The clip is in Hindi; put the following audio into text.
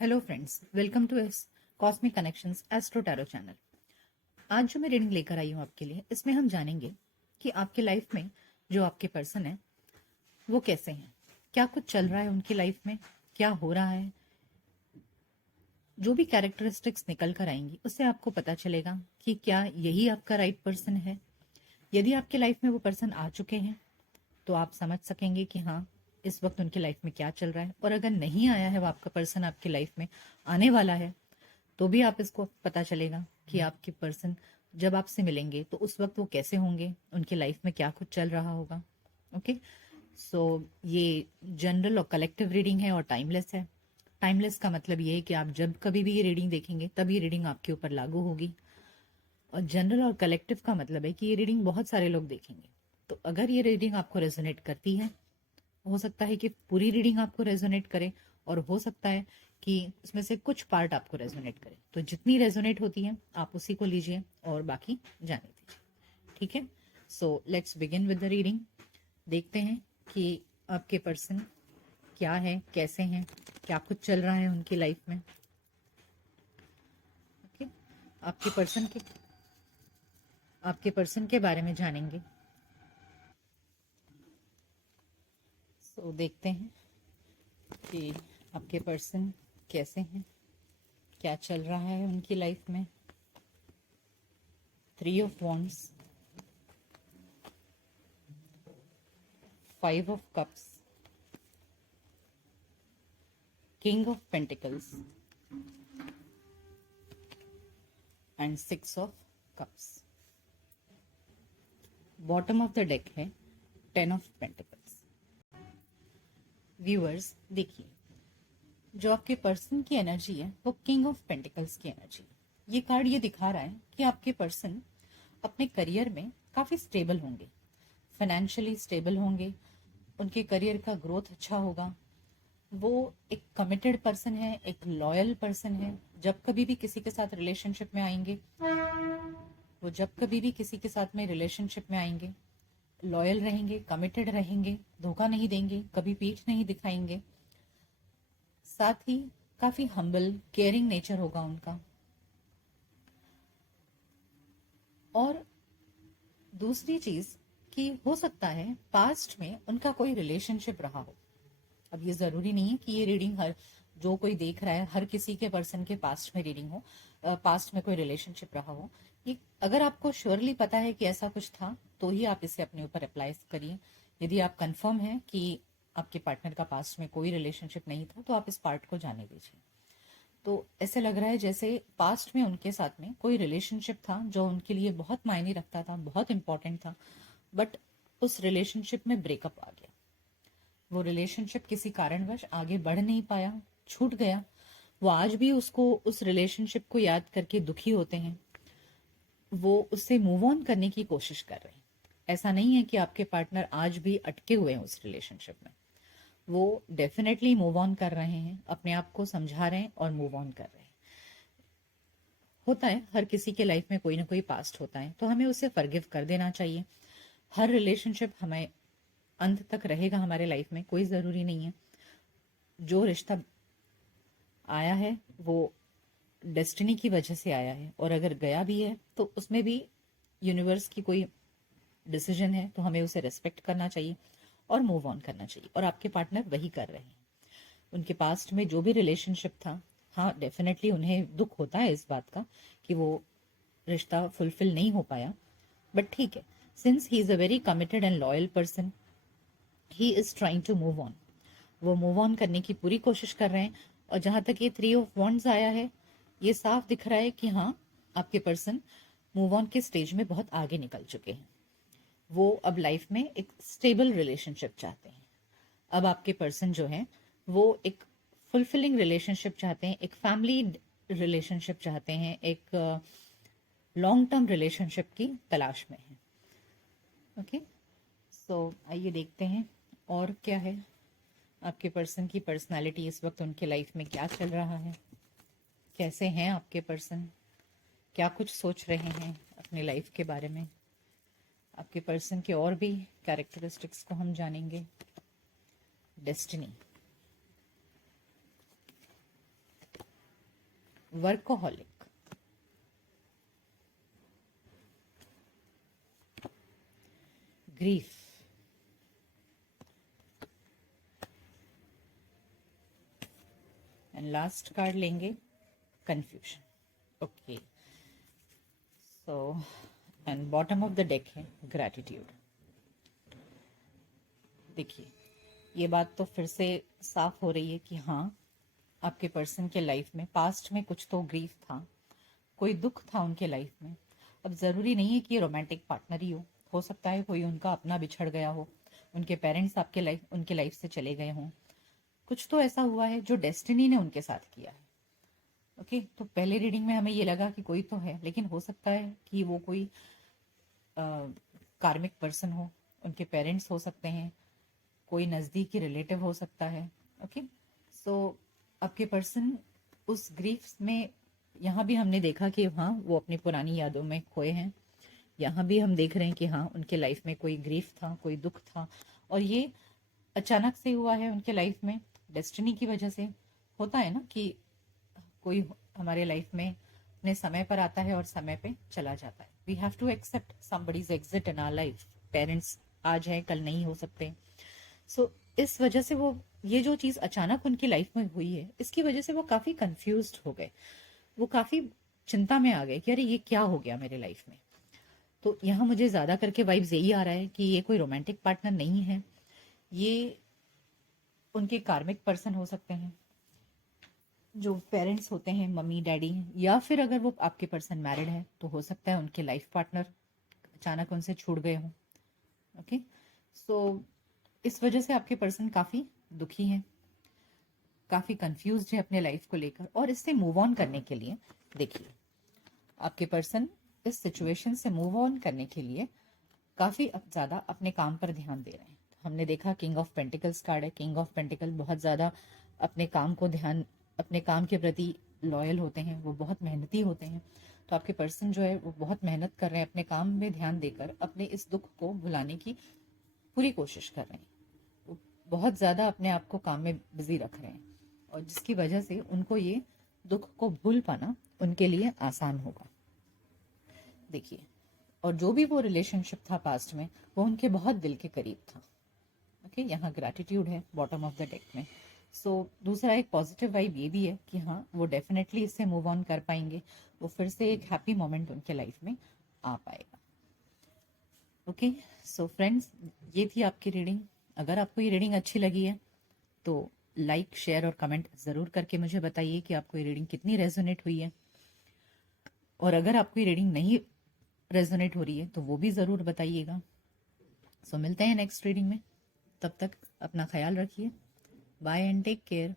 Hello friends, welcome to cosmic connections astro tarot channel. आज जो मैं रीडिंग लेकर आई हूँ आपके लिए, इसमें हम जानेंगे कि आपके लाइफ में जो आपके पर्सन है वो कैसे हैं, क्या कुछ चल रहा है उनकी लाइफ में, क्या हो रहा है। जो भी कैरेक्टरिस्टिक्स निकल कर आएंगी उससे आपको पता चलेगा कि क्या यही आपका राइट पर्सन है। यदि आपके लाइफ में वो पर्सन आ चुके हैं तो आप समझ सकेंगे कि हाँ, इस वक्त उनकी लाइफ में क्या चल रहा है। और अगर नहीं आया है वो आपका पर्सन आपकी लाइफ में आने वाला है तो भी आप इसको पता चलेगा कि आपके पर्सन जब आपसे मिलेंगे तो उस वक्त वो कैसे होंगे, उनकी लाइफ में क्या कुछ चल रहा होगा। ओके, सो ये जनरल और कलेक्टिव रीडिंग है और टाइमलेस है। टाइमलेस का मतलब ये है कि आप जब कभी भी ये रीडिंग देखेंगे तब ये रीडिंग आपके ऊपर लागू होगी। और जनरल और कलेक्टिव का मतलब है कि ये रीडिंग बहुत सारे लोग देखेंगे। तो अगर ये रीडिंग आपको रेजोनेट करती है, हो सकता है कि पूरी रीडिंग आपको रेजोनेट करे, और हो सकता है कि उसमें से कुछ पार्ट आपको रेजोनेट करे। तो जितनी रेजोनेट होती है आप उसी को लीजिए और बाकी जाने दीजिए। ठीक है, so let's begin with the reading. देखते हैं कि आपके पर्सन क्या है, कैसे हैं, क्या कुछ चल रहा है उनकी लाइफ में। ओके, आपके पर्सन के आपके पर्सन के बारे में जानेंगे। सो देखते हैं कि आपके पर्सन कैसे हैं, क्या चल रहा है उनकी लाइफ में। 3 of Wands, 5 of Cups, King of Pentacles and 6 of Cups। Bottom of the deck है 10 of Pentacles। व्यूअर्स देखिए, जो आपके पर्सन की एनर्जी है वो किंग ऑफ पेंटिकल्स की एनर्जी है। ये कार्ड ये दिखा रहा है कि आपके पर्सन अपने करियर में काफी स्टेबल होंगे, फाइनेंशियली स्टेबल होंगे, उनके करियर का ग्रोथ अच्छा होगा। वो एक कमिटेड पर्सन है, एक लॉयल पर्सन है। जब कभी भी किसी के साथ रिलेशनशिप में आएंगे, वो जब कभी भी किसी के साथ में रिलेशनशिप में आएंगे लॉयल रहेंगे, कमिटेड रहेंगे, धोखा नहीं देंगे, कभी पीठ नहीं दिखाएंगे। साथ ही काफी हम्बल केयरिंग नेचर होगा उनका। और दूसरी चीज कि हो सकता है पास्ट में उनका कोई रिलेशनशिप रहा हो। अब ये जरूरी नहीं है कि ये रीडिंग हर जो कोई देख रहा है हर किसी के पर्सन के पास्ट में रीडिंग हो, पास्ट में कोई रिलेशनशिप रहा हो। ये अगर आपको श्योरली पता है कि ऐसा कुछ था तो ही आप इसे अपने ऊपर अप्लाई करिए। यदि आप कंफर्म है कि आपके पार्टनर का पास्ट में कोई रिलेशनशिप नहीं था तो आप इस पार्ट को जाने दीजिए। तो ऐसे लग रहा है जैसे पास्ट में उनके साथ में कोई रिलेशनशिप था जो उनके लिए बहुत मायने रखता था, बहुत इंपॉर्टेंट था, बट उस रिलेशनशिप में ब्रेकअप आ गया। वो रिलेशनशिप किसी कारणवश आगे बढ़ नहीं पाया, छूट गया। वो आज भी उसको उस रिलेशनशिप को याद करके दुखी होते हैं। वो उससे मूव ऑन करने की कोशिश कर रहे हैं। ऐसा नहीं है कि आपके पार्टनर आज भी अटके हुए हैं उस रिलेशनशिप में। वो डेफिनेटली मूव ऑन कर रहे हैं, अपने आप को समझा रहे हैं और मूव ऑन कर रहे हैं। होता है, हर किसी के लाइफ में कोई ना कोई पास्ट होता है, तो हमें उसे फॉरगिव कर देना चाहिए। हर रिलेशनशिप हमें अंत तक रहेगा हमारे लाइफ में, कोई ज़रूरी नहीं है। जो रिश्ता आया है वो डेस्टिनी की वजह से आया है, और अगर गया भी है तो उसमें भी यूनिवर्स की कोई डिसीजन है, तो हमें उसे रेस्पेक्ट करना चाहिए और मूव ऑन करना चाहिए। और आपके पार्टनर वही कर रहे हैं। उनके पास्ट में जो भी रिलेशनशिप था, हाँ डेफिनेटली उन्हें दुख होता है इस बात का कि वो रिश्ता फुलफिल नहीं हो पाया। बट ठीक है, since he is a very committed and loyal person, he is trying to move on. वो मूव ऑन करने की पूरी कोशिश कर रहे हैं। और जहां तक ये 3 of Wands आया है, ये साफ दिख रहा है कि हाँ, आपके पर्सन मूव ऑन के स्टेज में बहुत आगे निकल चुके हैं। वो अब लाइफ में एक स्टेबल रिलेशनशिप चाहते हैं। अब आपके पर्सन जो है वो एक फुलफिलिंग रिलेशनशिप चाहते हैं, एक फैमिली रिलेशनशिप चाहते हैं, एक लॉन्ग टर्म रिलेशनशिप की तलाश में है। ओके, सो आइए देखते हैं और क्या है आपके पर्सन की पर्सनालिटी, इस वक्त उनके लाइफ में क्या चल रहा है, कैसे हैं आपके पर्सन, क्या कुछ सोच रहे हैं अपनी लाइफ के बारे में। आपके पर्सन के और भी कैरेक्टरिस्टिक्स को हम जानेंगे। Destiny, workaholic, grief, and last card लेंगे confusion. Okay, so and bottom of the deck है ग्रैटिट्यूड। देखिए, ये बात तो फिर से साफ हो रही है कि हाँ, आपके पर्सन के लाइफ में पास्ट में कुछ तो ग्रीफ था, कोई दुख था उनके लाइफ में। अब ज़रूरी नहीं है कि ये रोमांटिक पार्टनर ही हो सकता है कोई उनका अपना बिछड़ गया हो, उनके पेरेंट्स उनके लाइफ से चले गए हों, कुछ तो ऐसा हुआ है जो डेस्टिनी ने उनके साथ किया है। ओके, तो पहले रीडिंग में हमें ये लगा कि कोई तो है, लेकिन हो सकता है कि वो कोई कार्मिक पर्सन हो, उनके पेरेंट्स हो सकते हैं, कोई नज़दीकी रिलेटिव हो सकता है। ओके, सो आपके पर्सन उस ग्रीफ में, यहाँ भी हमने देखा कि हाँ, वो अपनी पुरानी यादों में खोए हैं। यहाँ भी हम देख रहे हैं कि हाँ, उनके लाइफ में कोई ग्रीफ था, कोई दुख था, और ये अचानक से हुआ है उनके लाइफ में, डेस्टिनी की वजह से। होता है ना कि कोई हमारे लाइफ में अपने समय पर आता है और समय पे चला जाता है। We have to accept somebody's exit in our life. Parents आज है, कल नहीं हो सकते। सो इस वजह से वो, ये जो चीज अचानक उनकी लाइफ में हुई है, इसकी वजह से वो काफी कंफ्यूज्ड हो गए, वो काफी चिंता में आ गए कि अरे ये क्या हो गया मेरे लाइफ में। तो यहाँ मुझे ज्यादा करके वाइब्स यही आ रहा है कि ये कोई रोमांटिक पार्टनर नहीं है, ये उनके कार्मिक पर्सन हो सकते हैं, जो पेरेंट्स होते हैं, मम्मी डैडी, या फिर अगर वो आपके पर्सन मैरिड है तो हो सकता है उनके लाइफ पार्टनर अचानक उनसे छूट गए हों। ओके, सो इस वजह से आपके पर्सन काफी दुखी हैं, काफी कंफ्यूज्ड है अपने लाइफ को लेकर, और इससे मूव ऑन करने के लिए, देखिए, आपके पर्सन इस सिचुएशन से मूव ऑन करने के लिए काफी ज्यादा अपने काम पर ध्यान दे रहे हैं। हमने देखा किंग ऑफ पेंटिकल्स कार्ड है। किंग ऑफ पेंटिकल बहुत ज्यादा अपने काम को ध्यान, अपने काम के प्रति लॉयल होते हैं, वो बहुत मेहनती होते हैं। तो आपके पर्सन जो है वो बहुत मेहनत कर रहे हैं, अपने काम में ध्यान देकर अपने इस दुख को भुलाने की पूरी कोशिश कर रहे हैं। वो बहुत ज्यादा अपने आप को काम में बिजी रख रहे हैं, और जिसकी वजह से उनको ये दुख को भूल पाना उनके लिए आसान होगा। देखिए, और जो भी वो रिलेशनशिप था पास्ट में, वो उनके बहुत दिल के करीब था। ओके, यहाँ ग्रैटिट्यूड है बॉटम ऑफ द डेक में। सो दूसरा एक पॉजिटिव वाइब ये भी है कि हाँ, वो डेफिनेटली इससे मूव ऑन कर पाएंगे, वो फिर से एक हैप्पी मोमेंट उनके लाइफ में आ पाएगा। ओके, सो फ्रेंड्स, ये थी आपकी रीडिंग। अगर आपको ये रीडिंग अच्छी लगी है तो लाइक, शेयर और कमेंट ज़रूर करके मुझे बताइए कि आपको ये रीडिंग कितनी रेजोनेट हुई है। और अगर आपको ये रीडिंग नहीं रेजोनेट हो रही है तो वो भी ज़रूर बताइएगा। सो मिलते हैं नेक्स्ट रीडिंग में, तब तक अपना ख्याल रखिए। Bye and take care.